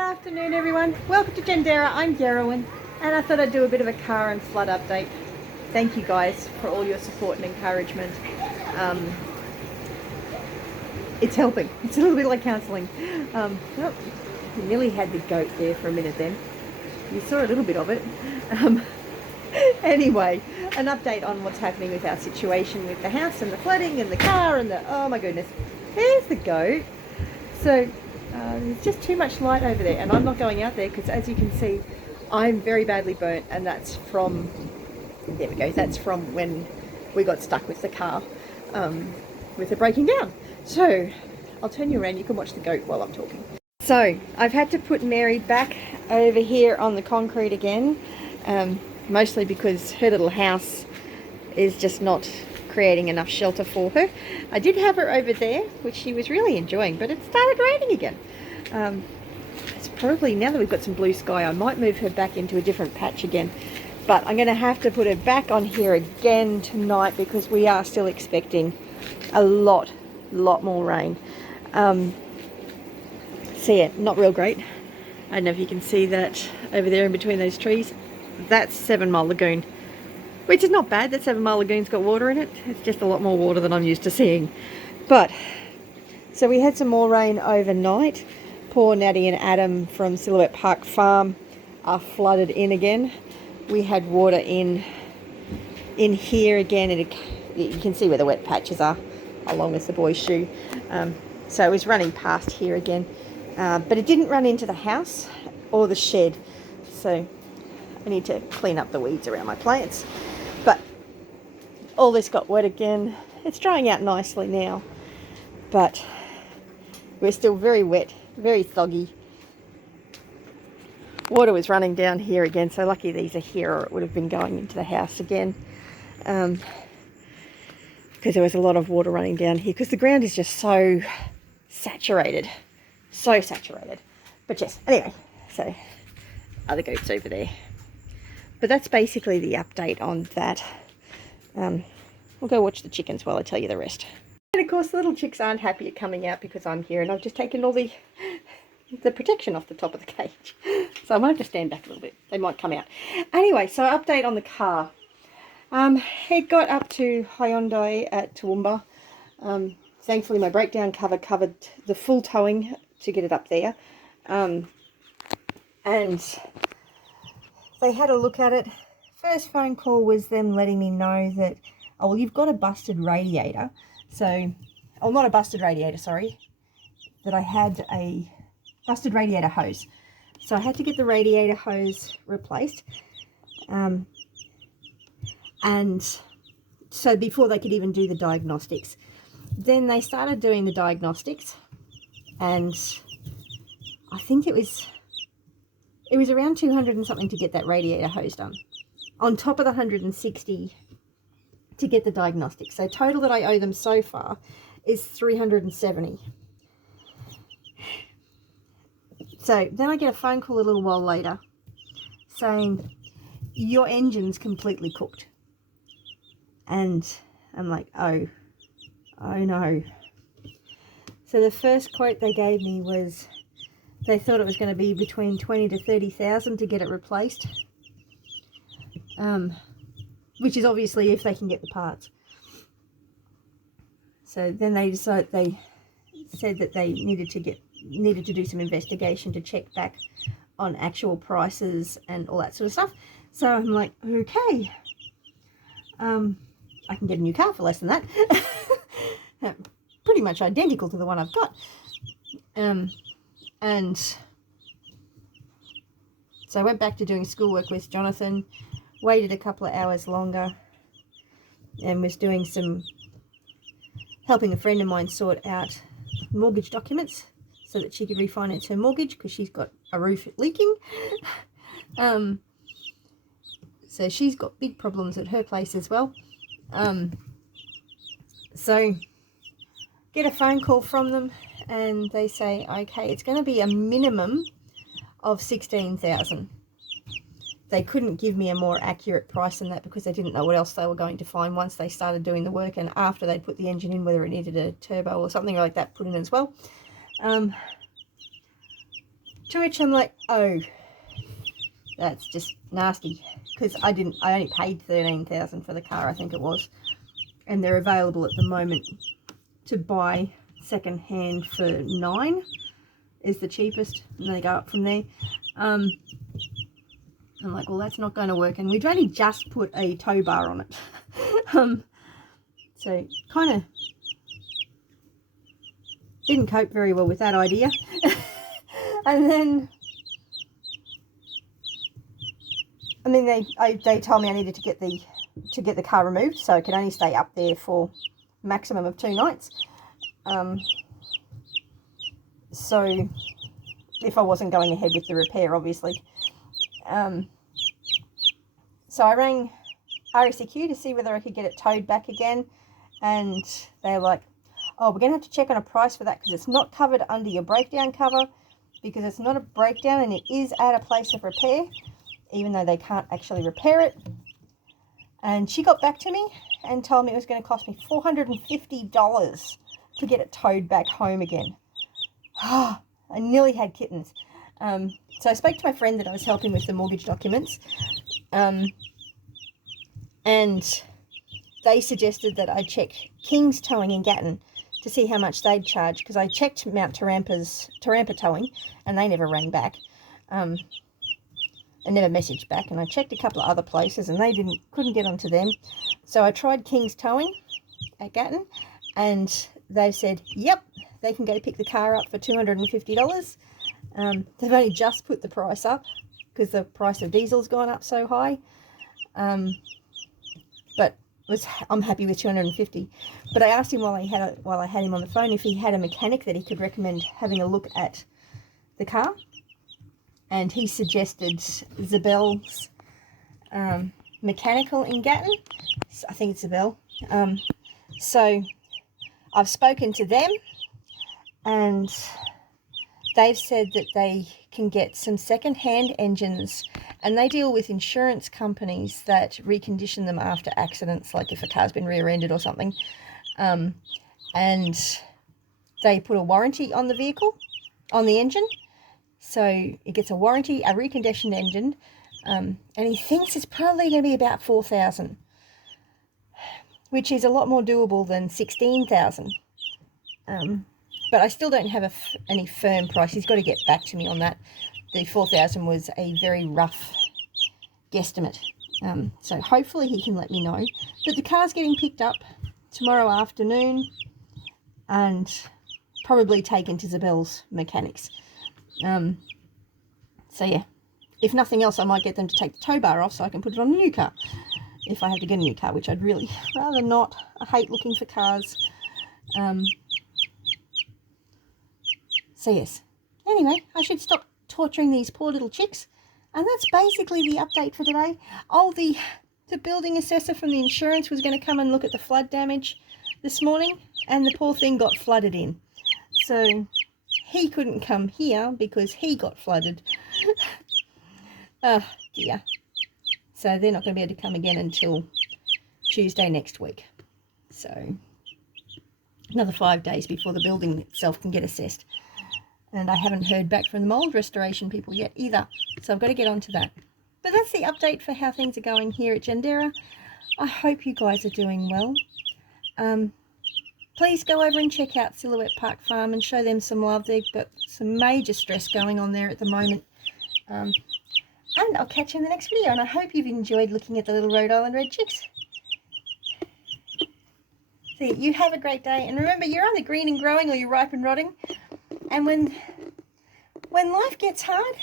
afternoon, everyone. Welcome to Gendera. I'm Gerwin, and I thought I'd do a bit of a car and flood update. Thank you guys for all your support and encouragement. It's helping. It's a little bit like counselling. Oh, we nearly had the goat there for a minute then. You saw a little bit of it. Anyway, an update on what's happening with our situation with the house and the flooding and the car and the... Oh my goodness. There's the goat. So... there's just too much light over there, and I'm not going out there because, as you can see, I'm very badly burnt, and that's from, there we go, that's from when we got stuck with the car, with the breaking down. So I'll turn you around, you can watch the goat while I'm talking. So I've had to put Mary back over here on the concrete again, mostly because her little house is just not creating enough shelter for her. I did have her over there, which she was really enjoying, but it started raining again. It's probably, now that we've got some blue sky, I might move her back into a different patch again, but I'm going to have to put her back on here again tonight because we are still expecting a lot more rain. So yeah, not real great. I don't know if you can see that over there in between those trees. That's 7 Mile Lagoon, which is not bad. That 7 Mile Lagoon's got water in it. It's just a lot more water than I'm used to seeing. But, so we had some more rain overnight. Poor Natty and Adam from Silhouette Park Farm are flooded in again. We had water in here again, and you can see where the wet patches are along with the boy's shoe. So it was running past here again. But it didn't run into the house or the shed. So I need to clean up the weeds around my plants. But all this got wet again. It's drying out nicely now, but we're still very wet, very soggy. Water was running down here again, so lucky these are here, or it would have been going into the house again, because there was a lot of water running down here because the ground is just so saturated. But yes, anyway, so other goats over there. But that's basically the update on that. We'll go watch the chickens while I tell you the rest. And of course the little chicks aren't happy at coming out because I'm here, and I've just taken all the protection off the top of the cage. So I might have to stand back a little bit. They might come out. Anyway, so update on the car. It got up to Hyundai at Toowoomba. Thankfully my breakdown cover covered the full towing to get it up there. And they had a look at it. First phone call was them letting me know that, oh, well, you've got a busted radiator. So, oh, not a busted radiator, sorry. That I had a busted radiator hose. So I had to get the radiator hose replaced. And so before they could even do the diagnostics. Then they started doing the diagnostics. And I think it was around 200 and something to get that radiator hose done, on top of the 160 to get the diagnostics. So total that I owe them so far is 370. So then I get a phone call a little while later saying, your engine's completely cooked. And I'm like, oh no. So the first quote they gave me was, they thought it was going to be between 20 to 30,000 to get it replaced, which is obviously if they can get the parts. So then they said that they needed to do some investigation to check back on actual prices and all that sort of stuff. So I'm like, okay, I can get a new car for less than that. Pretty much identical to the one I've got. And so I went back to doing schoolwork with Jonathan, waited a couple of hours longer, and was doing helping a friend of mine sort out mortgage documents so that she could refinance her mortgage because she's got a roof leaking. So she's got big problems at her place as well. So get a phone call from them, and they say, okay, it's going to be a minimum of 16,000. They couldn't give me a more accurate price than that because they didn't know what else they were going to find once they started doing the work and after they'd put the engine in, whether it needed a turbo or something like that put in as well. To which I'm like, oh, that's just nasty, because I only paid $13,000 for the car, I think it was, and they're available at the moment to buy second hand for $9 is the cheapest, and they go up from there. I'm like, well, that's not going to work, and we'd only just put a tow bar on it. So kind of didn't cope very well with that idea. And then they told me I needed to get the car removed, so it could only stay up there for a maximum of 2 nights. So if I wasn't going ahead with the repair, obviously. So I rang RACQ to see whether I could get it towed back again, and they're like, oh, we're going to have to check on a price for that, because it's not covered under your breakdown cover, because it's not a breakdown and it is at a place of repair, even though they can't actually repair it. And she got back to me and told me it was going to cost me $450 to get it towed back home again. I nearly had kittens. So I spoke to my friend that I was helping with the mortgage documents, and they suggested that I check King's Towing in Gatton to see how much they'd charge, because I checked Mount Tarampa Towing and they never rang back, and never messaged back, and I checked a couple of other places and they couldn't get onto them. So I tried King's Towing at Gatton, and they said, yep, they can go pick the car up for $250. They've only just put the price up because the price of diesel's gone up so high. But I'm happy with $250. But I asked him while I had him on the phone if he had a mechanic that he could recommend having a look at the car, and he suggested Zabel's Mechanical in Gatton. I think it's Zabel. So I've spoken to them, and they've said that they can get some second-hand engines, and they deal with insurance companies that recondition them after accidents, like if a car's been rear-ended or something. And they put a warranty on the vehicle, on the engine. So it gets a warranty, a reconditioned engine, and he thinks it's probably going to be about $4,000, which is a lot more doable than $16,000. But I still don't have any firm price. He's got to get back to me on that. The $4,000 was a very rough guesstimate. So hopefully he can let me know. But the car's getting picked up tomorrow afternoon and probably taken to Zabel's mechanics. So yeah, if nothing else, I might get them to take the tow bar off so I can put it on a new car. If I have to get a new car, which I'd really rather not. I hate looking for cars. So yes, anyway, I should stop torturing these poor little chicks. And that's basically the update for today. Oh, the building assessor from the insurance was going to come and look at the flood damage this morning, and the poor thing got flooded in. So he couldn't come here because he got flooded. Oh dear. So they're not going to be able to come again until Tuesday next week. So another 5 days before the building itself can get assessed. And I haven't heard back from the mould restoration people yet either. So I've got to get on to that. But that's the update for how things are going here at Jandera. I hope you guys are doing well. Please go over and check out Silhouette Park Farm and show them some love. They've got some major stress going on there at the moment. And I'll catch you in the next video. And I hope you've enjoyed looking at the little Rhode Island Red Chicks. So you have a great day. And remember, you're either green and growing or you're ripe and rotting. And when life gets hard,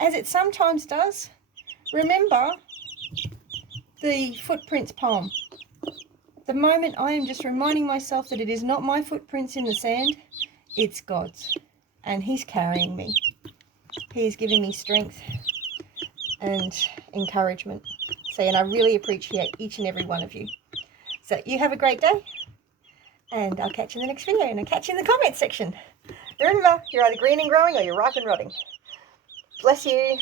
as it sometimes does, remember the footprints poem. The moment I am just reminding myself that it is not my footprints in the sand, it's God's. And He's carrying me. He's giving me strength and encouragement. So, and I really appreciate each and every one of you. So you have a great day. And I'll catch you in the next video, and I'll catch you in the comments section. Remember, you're either green and growing or you're ripe and rotting. Bless you.